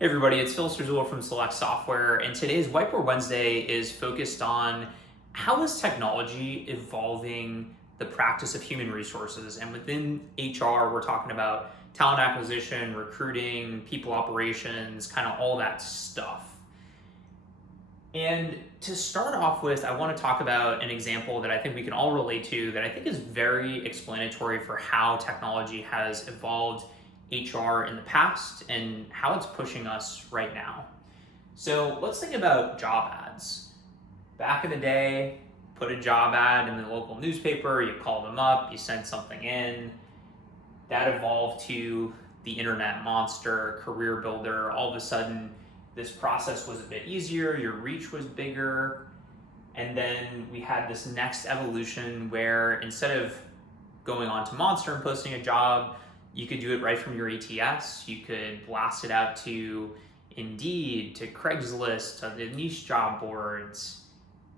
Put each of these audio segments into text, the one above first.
Hey everybody, it's Phil Serzula from Select Software, and today's Whiteboard Wednesday is focused on how is technology evolving the practice of human resources. And within HR, we're talking about talent acquisition, recruiting, people operations, kind of all that stuff. And to start off with, I want to talk about an example that I think we can all relate to that I think is very explanatory for how technology has evolved HR in the past and how it's pushing us right now. So let's think about job ads. Back in the day, put a job ad in the local newspaper, you call them up, you send something in. That evolved to the internet monster, career builder. All of a sudden, this process was a bit easier, your reach was bigger. And then we had this next evolution where instead of going on to Monster and posting a job, you could do it right from your ATS. You could blast it out to Indeed, to Craigslist, to the niche job boards.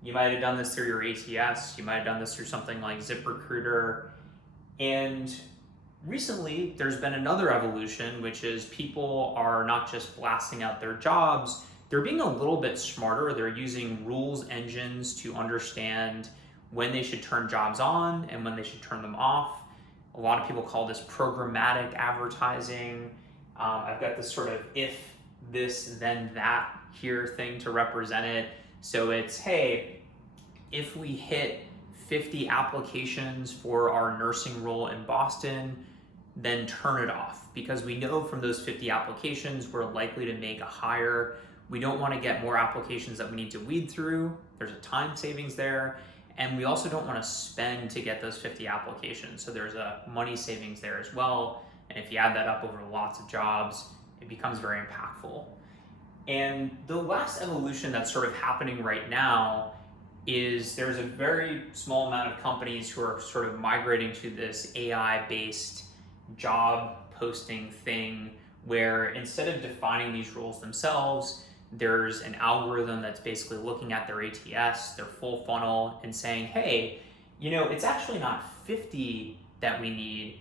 You might have done this through your ATS. You might have done this through something like ZipRecruiter. And recently, there's been another evolution, which is people are not just blasting out their jobs, they're being a little bit smarter. They're using rules engines to understand when they should turn jobs on and when they should turn them off. A lot of people call this programmatic advertising. I've got this sort of if this, then that here thing to represent it. So it's, hey, if we hit 50 applications for our nursing role in Boston, then turn it off because we know from those 50 applications we're likely to make a hire. We don't want to get more applications that we need to weed through. There's a time savings there. And we also don't want to spend to get those 50 applications. So there's a money savings there as well. And if you add that up over lots of jobs, it becomes very impactful. And the last evolution that's sort of happening right now is there's a very small amount of companies who are sort of migrating to this AI-based job posting thing where instead of defining these rules themselves, there's an algorithm that's basically looking at their ATS, their full funnel, and saying, hey, it's actually not 50 that we need.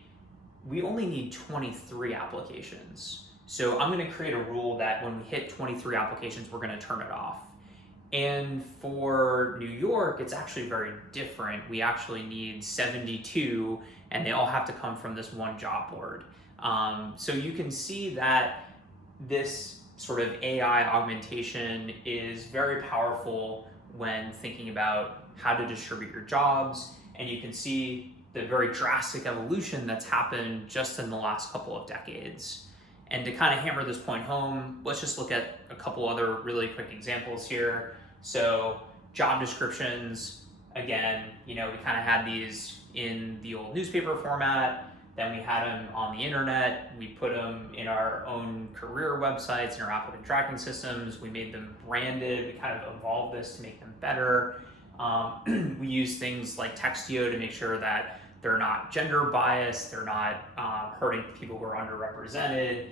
We only need 23 applications. So I'm going to create a rule that when we hit 23 applications, we're going to turn it off. And for New York, it's actually very different. We actually need 72, and they all have to come from this one job board. So you can see that this sort of AI augmentation is very powerful when thinking about how to distribute your jobs. And you can see the very drastic evolution that's happened just in the last couple of decades. And to kind of hammer this point home, let's just look at a couple other really quick examples here. So job descriptions, again, we kind of had these in the old newspaper format. Then we had them on the internet. We put them in our own career websites, in our applicant tracking systems. We made them branded. We kind of evolved this to make them better. We use things like Textio to make sure that they're not gender biased, they're not hurting people who are underrepresented.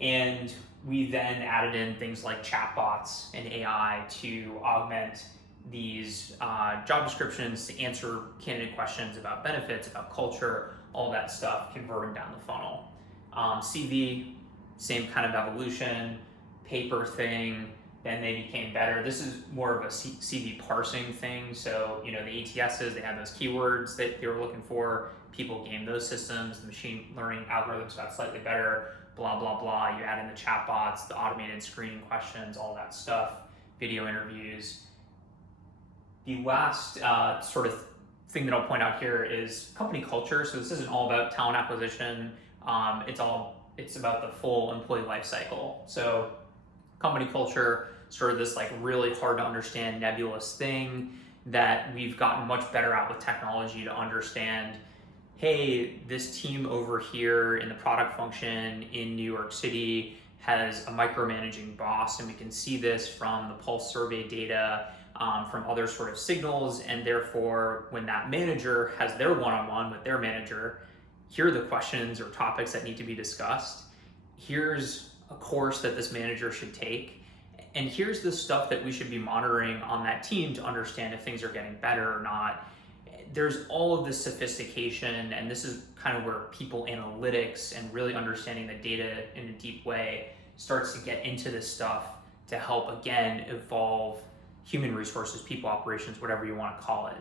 And we then added in things like chatbots and AI to augment these job descriptions to answer candidate questions about benefits, about culture, all that stuff, converting down the funnel. CV, same kind of evolution, paper thing, then they became better. This is more of a CV parsing thing. So, the ATSs, they had those keywords that they were looking for. People gamed those systems. The machine learning algorithms got slightly better, blah, blah, blah. You add in the chatbots, the automated screening questions, all that stuff, video interviews. The last sort of thing that I'll point out here is company culture. So this isn't all about talent acquisition. It's about the full employee life cycle. So company culture, sort of this like really hard to understand nebulous thing that we've gotten much better at with technology to understand. Hey, this team over here in the product function in New York City has a micromanaging boss, and we can see this from the Pulse survey data, from other sort of signals, and therefore when that manager has their one-on-one with their manager, here are the questions or topics that need to be discussed. Here's a course that this manager should take, and here's the stuff that we should be monitoring on that team to understand if things are getting better or not. There's all of this sophistication, and this is kind of where people analytics and really understanding the data in a deep way starts to get into this stuff to help, again, evolve human resources, people operations, whatever you want to call it.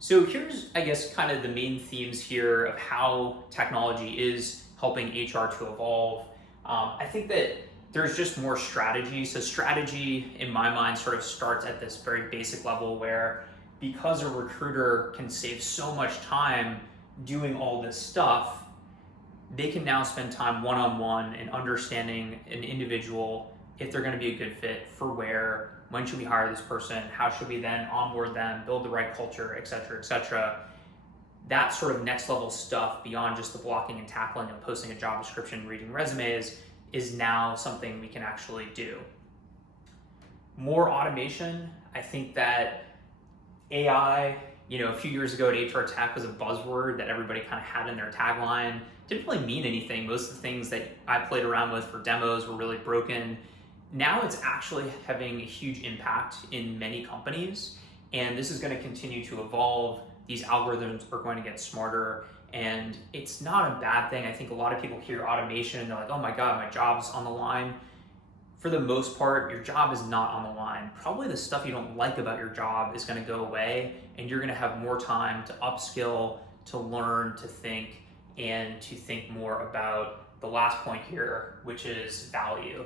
So here's, I guess, kind of the main themes here of how technology is helping HR to evolve. I think that there's just more strategy. So strategy, in my mind, sort of starts at this very basic level where, because a recruiter can save so much time doing all this stuff, they can now spend time one-on-one in understanding an individual, if they're going to be a good fit for where, when should we hire this person, how should we then onboard them, build the right culture, et cetera, et cetera. That sort of next level stuff beyond just the blocking and tackling of posting a job description, reading resumes, is now something we can actually do. More automation. I think that AI, a few years ago at HR Tech was a buzzword that everybody kind of had in their tagline. Didn't really mean anything. Most of the things that I played around with for demos were really broken. Now it's actually having a huge impact in many companies, and this is going to continue to evolve. These algorithms are going to get smarter, and it's not a bad thing. I think a lot of people hear automation and they're like, oh my God, my job's on the line. For the most part, your job is not on the line. Probably the stuff you don't like about your job is going to go away, and you're going to have more time to upskill, to learn, to think, and to think more about the last point here, which is value.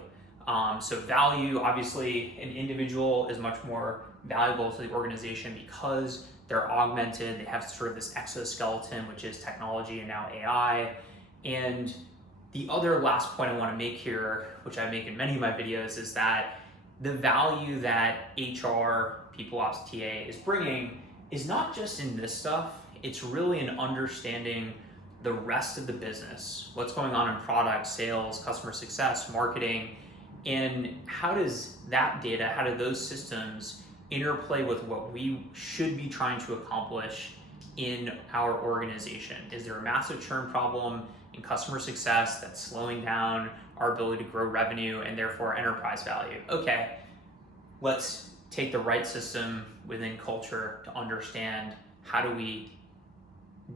So value, obviously, an individual is much more valuable to the organization because they're augmented. They have sort of this exoskeleton, which is technology and now AI. And the other last point I want to make here, which I make in many of my videos, is that the value that HR, People Ops TA is bringing is not just in this stuff. It's really in understanding the rest of the business, what's going on in product, sales, customer success, marketing, and how does that data, how do those systems interplay with what we should be trying to accomplish in our organization? Is there a massive churn problem in customer success that's slowing down our ability to grow revenue and therefore enterprise value? Okay, let's take the right system within culture to understand how do we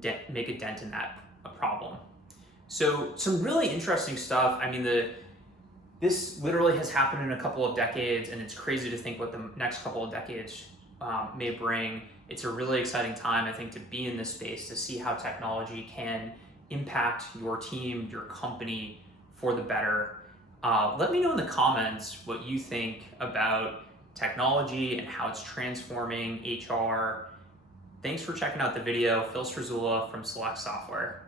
make a dent in that problem. So some really interesting stuff. I mean, this literally has happened in a couple of decades, and it's crazy to think what the next couple of decades may bring. It's a really exciting time, I think, to be in this space, to see how technology can impact your team, your company for the better. Let me know in the comments what you think about technology and how it's transforming HR. Thanks for checking out the video. Phil Strazula from Select Software.